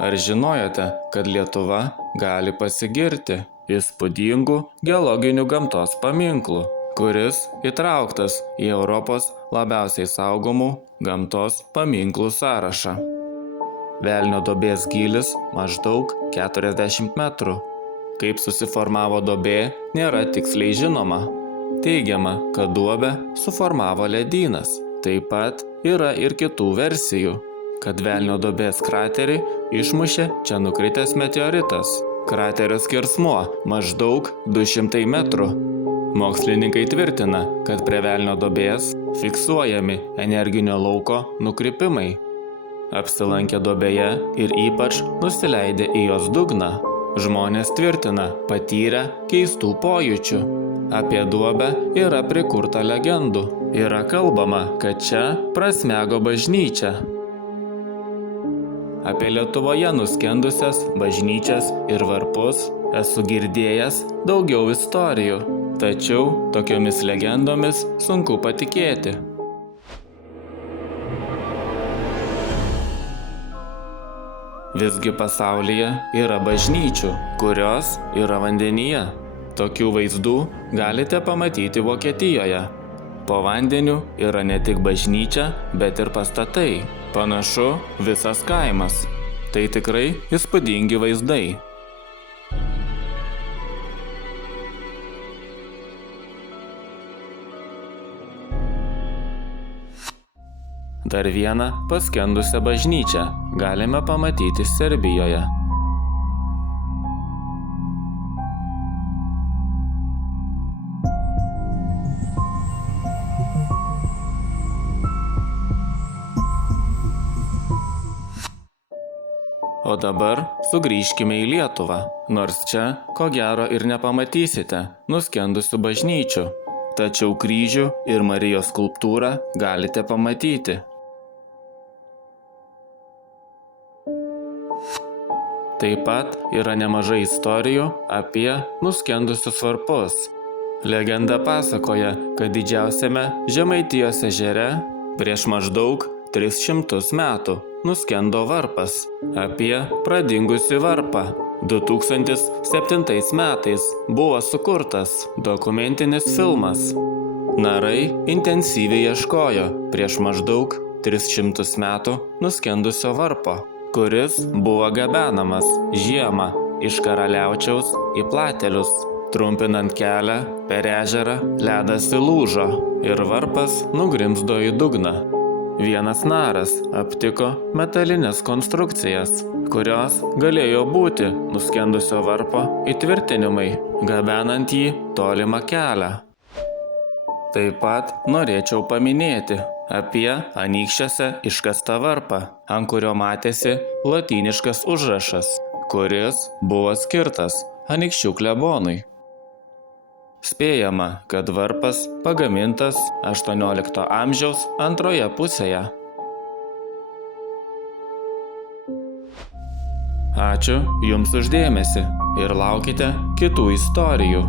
Ar žinojote, kad Lietuva gali pasigirti įspūdingų geologinių gamtos paminklų, kuris įtrauktas į Europos labiausiai saugomų gamtos paminklų sąrašą? Velnio duobės gylis maždaug 40 metrų. Kaip susiformavo duobė, nėra tiksliai žinoma. Teigiama, kad duobę suformavo ledynas. Taip pat yra ir kitų versijų, kad Velnio duobės kraterį išmušė čia nukritęs meteoritas. Kraterio skersmuo maždaug 200 metrų. Mokslininkai tvirtina, kad prie Velnio duobės fiksuojami energinio lauko nukrypimai. Apsilankę duobėje ir ypač nusileidę į jos dugną, žmonės tvirtina patyrę keistų pojūčių. Apie duobę yra prikurta legendų. Yra kalbama, kad čia prasmego bažnyčia. Apie Lietuvoje nuskendusias bažnyčias ir varpus esu girdėjęs daugiau istorijų, tačiau tokiomis legendomis sunku patikėti. Visgi pasaulyje yra bažnyčių, kurios yra vandenyje. Tokių vaizdų galite pamatyti Vokietijoje. Po vandeniu yra ne tik bažnyčia, bet ir pastatai. Panašu, visas kaimas. Tai tikrai įspūdingi vaizdai. Dar vieną paskendusią bažnyčią galime pamatyti Serbijoje. O dabar sugrįžkime į Lietuvą, nors čia, ko gero, ir nepamatysite nuskendusių bažnyčių, tačiau kryžių ir Marijos skulptūrą galite pamatyti. Taip pat yra nemažai istorijų apie nuskendusius varpus. Legenda pasakoja, kad didžiausiame Žemaitijos ežere prieš maždaug 300 metų nuskendo varpas. Apie pradingusį varpą 2007 metais buvo sukurtas dokumentinis filmas. Narai intensyviai ieškojo prieš maždaug 300 metų nuskendusio varpo, kuris buvo gabenamas žiemą iš Karaliaučiaus į Platelius. Trumpinant kelią per ežerą ledas įlūžo ir varpas nugrimzdo į dugną. Vienas naras aptiko metalinės konstrukcijas, kurios galėjo būti nuskendusio varpo įtvirtinimai, gabenant jį tolimą kelią. Taip pat norėčiau paminėti apie Anykščiuose iškastą varpą, ant kurio matėsi lotyniškas užrašas, kuris buvo skirtas Anykščių klebonui. Spėjama, kad varpas pagamintas 18 amžiaus antroje pusėje. Ačiū Jums už dėmesį ir laukite kitų istorijų.